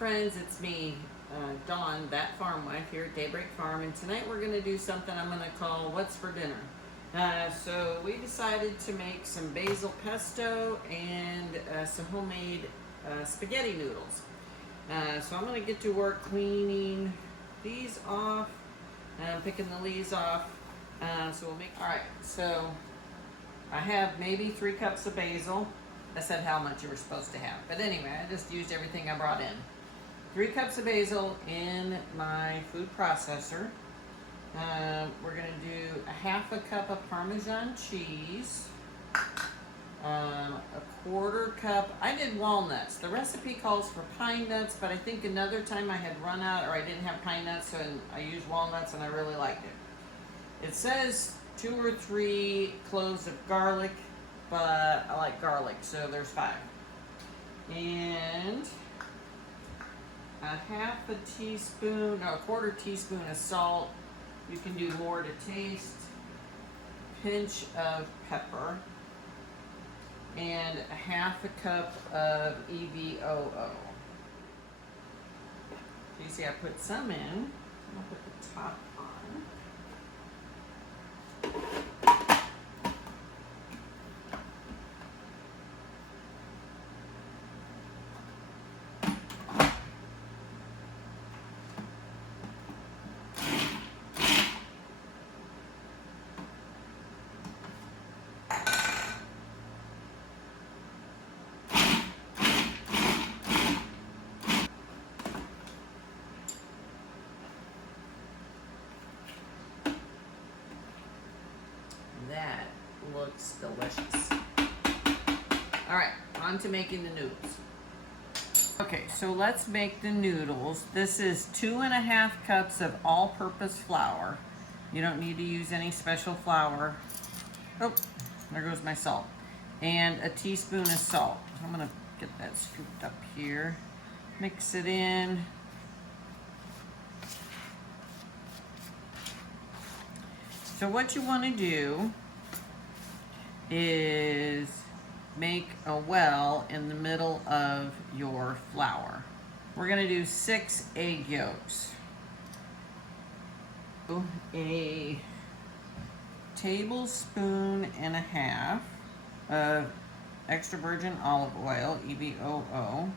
friends, it's me, Dawn, that farm wife here at Daybreak Farm, and tonight we're going to do something I'm going to call What's for Dinner. So we decided to make some basil pesto and some homemade spaghetti noodles. So I'm going to get to work cleaning these off, picking the leaves off. So we'll make, all right, so I have maybe 3 cups of basil. I said how much you were supposed to have. But anyway, I just used everything I brought in. 3 cups of basil in my food processor. We're going to do a 1/2 cup of Parmesan cheese. A 1/4 cup. I did walnuts. The recipe calls for pine nuts, but I think another time I had run out or I didn't have pine nuts, so I used walnuts and I really liked it. It says 2 or 3 cloves of garlic, but I like garlic, so there's 5. And a 1/2 teaspoon, no, a 1/4 teaspoon of salt. You can do more to taste. Pinch of pepper. And a 1/2 cup of EVOO. So you see I put some in. I'll put the top on. That looks delicious. All right, on to making the noodles. Okay, so let's make the noodles. This is 2.5 cups of all-purpose flour. You don't need to use any special flour. Oh, there goes my salt. And a teaspoon of salt. I'm gonna get that scooped up here. Mix it in. So what you want to do is make a well in the middle of your flour. We're going to do 6 egg yolks. A tablespoon and a half of extra virgin olive oil, EVOO.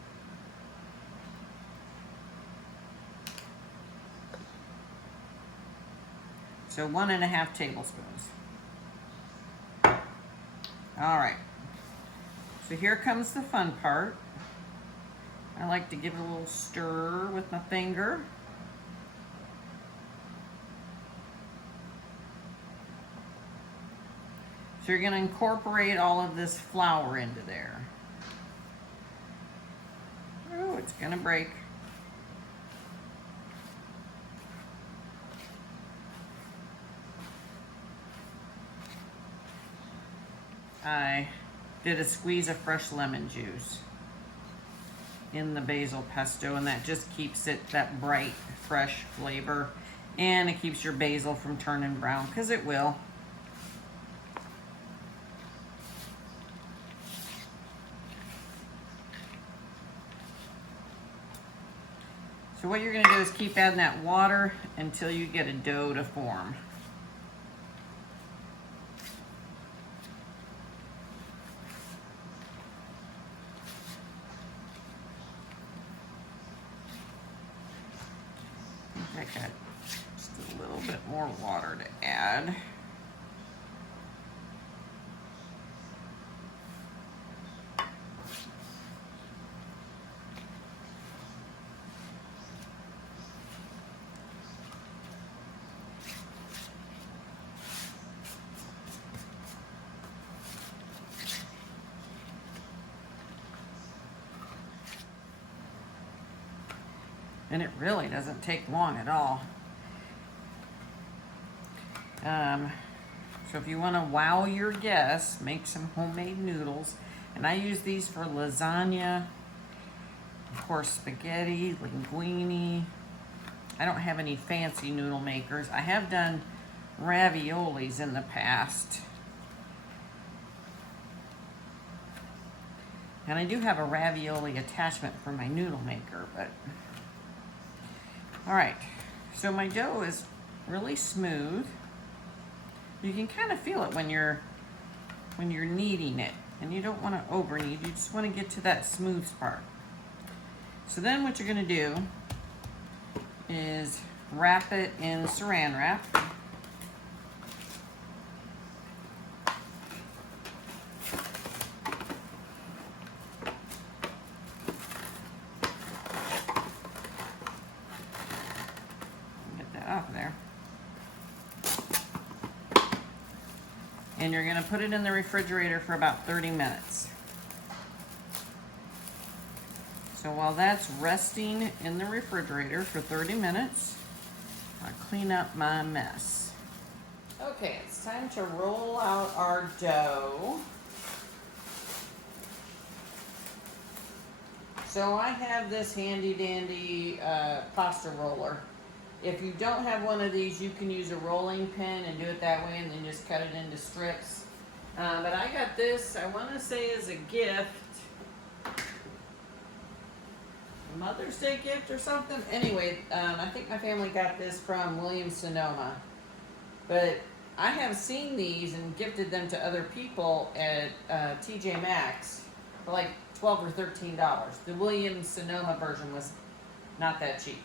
So 1.5 tablespoons. All right. So here comes the fun part. I like to give it a little stir with my finger. So you're going to incorporate all of this flour into there. Oh, it's going to break. I did a squeeze of fresh lemon juice in the basil pesto, and that just keeps it that bright, fresh flavor, and it keeps your basil from turning brown, because it will. So what you're going to do is keep adding that water until you get a dough to form. I got just a little bit more water to add. And it really doesn't take long at all. So if you want to wow your guests, make some homemade noodles. And I use these for lasagna, of course spaghetti, linguine. I don't have any fancy noodle makers. I have done raviolis in the past. And I do have a ravioli attachment for my noodle maker, but. All right, so my dough is really smooth. You can kind of feel it when you're kneading it, and you don't want to over knead, you just want to get to that smooth part. So then what you're going to do is wrap it in saran wrap. Get that off there. And you're going to put it in the refrigerator for about 30 minutes. So while that's resting in the refrigerator for 30 minutes, I'll clean up my mess. Okay, it's time to roll out our dough. So I have this handy dandy pasta roller. If you don't have one of these, you can use a rolling pin and do it that way and then just cut it into strips. But I got this, I want to say as a gift. Mother's Day gift or something. Anyway, I think my family got this from Williams-Sonoma. But I have seen these and gifted them to other people at TJ Maxx for like $12 or $13. The Williams-Sonoma version was not that cheap.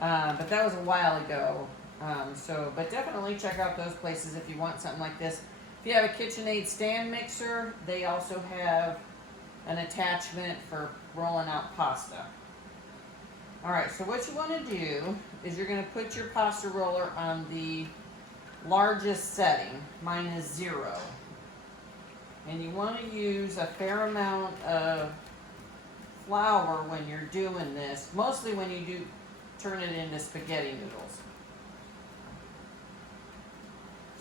But that was a while ago. But definitely check out those places if you want something like this. If you have a KitchenAid stand mixer, they also have an attachment for rolling out pasta. Alright, so what you want to do is you're going to put your pasta roller on the largest setting. Mine is 0. And you want to use a fair amount of flour when you're doing this, mostly when you do turn it into spaghetti noodles.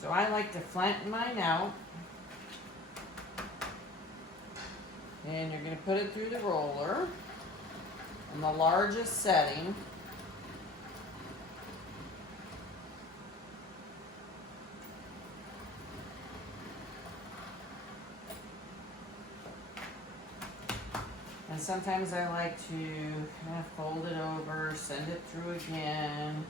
So I like to flatten mine out. And you're going to put it through the roller on the largest setting. And sometimes I like to kind of fold it over, send it through again.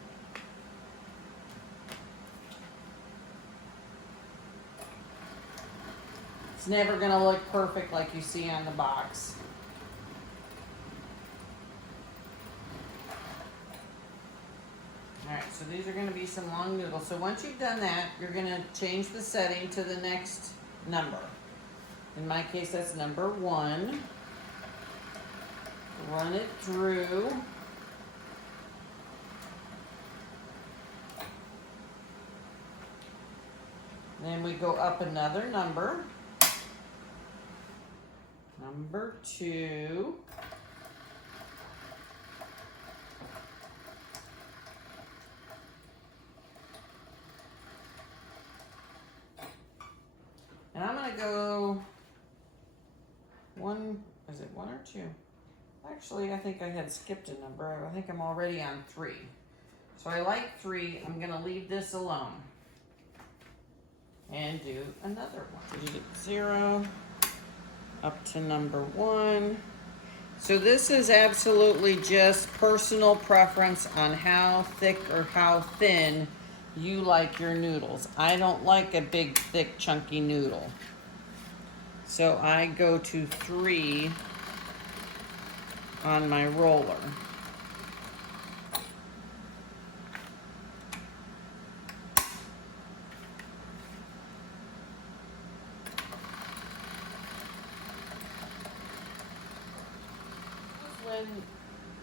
It's never going to look perfect like you see on the box. Alright, so these are going to be some long noodles. So once you've done that, you're going to change the setting to the next number. In my case, that's number 1. Run it through. Then we go up another number. Number 2. And I'm going to go 1, is it 1 or 2? Actually, I think I had skipped a number. I think I'm already on 3. So I like 3. I'm going to leave this alone. And do another one. You get 0 up to number 1. So this is absolutely just personal preference on how thick or how thin you like your noodles. I don't like a big, thick, chunky noodle. So I go to 3 on my roller.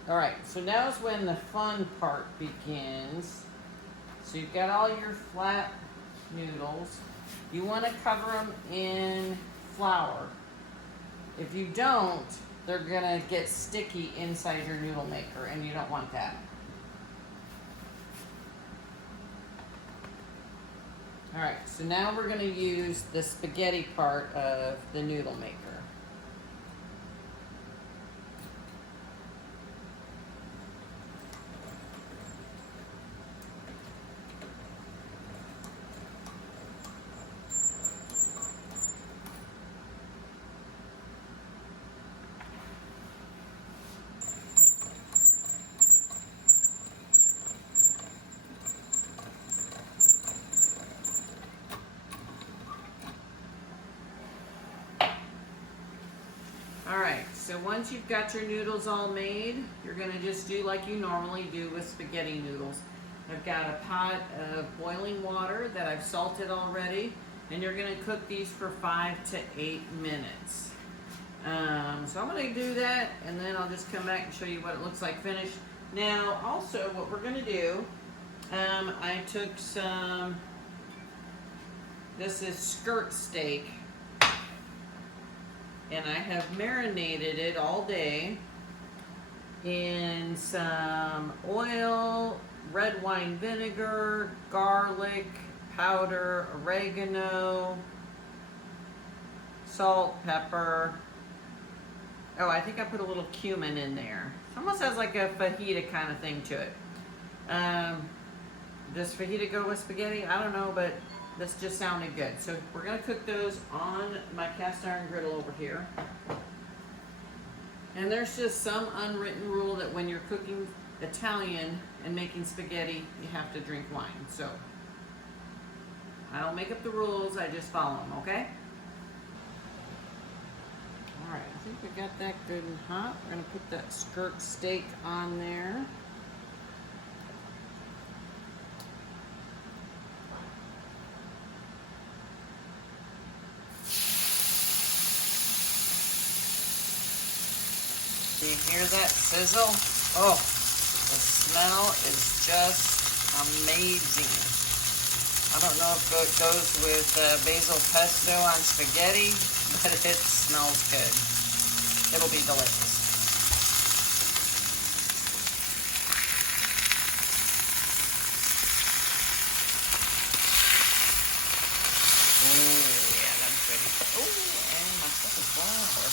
All right, so now is when the fun part begins. So you've got all your flat noodles. You want to cover them in flour. If you don't, they're gonna get sticky inside your noodle maker, and you don't want that. All right, so now we're gonna use the spaghetti part of the noodle maker. once you've got your noodles all made, you're gonna just do like you normally do with spaghetti noodles. I've got a pot of boiling water that I've salted already, and you're gonna cook these for 5 to 8 minutes. So I'm gonna do that, and then I'll just come back and show you what it looks like finished. Now, also what we're gonna do, I took some, this is skirt steak, and I have marinated it all day in some oil, red wine vinegar, garlic powder, oregano, salt, pepper. Oh, I think I put a little cumin in there. It almost has like a fajita kind of thing to it. Does fajita go with spaghetti? I don't know, but this just sounded good. So we're gonna cook those on my cast iron griddle over here. And there's just some unwritten rule that when you're cooking Italian and making spaghetti, you have to drink wine. So I don't make up the rules, I just follow them, okay? All right, I think we got that good and hot. We're gonna put that skirt steak on there. Do you hear that sizzle? Oh, the smell is just amazing. I don't know if it goes with basil pesto on spaghetti, but it smells good. It'll be delicious. Oh, yeah, that's good. Oh, and my sunflower.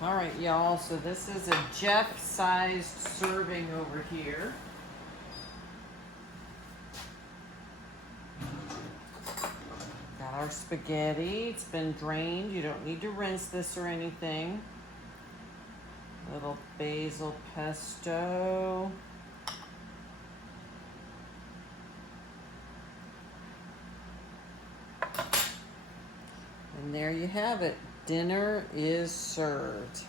All right, y'all, so this is a Jeff-sized serving over here. Got our spaghetti. It's been drained. You don't need to rinse this or anything. Little basil pesto. And there you have it. Dinner is served.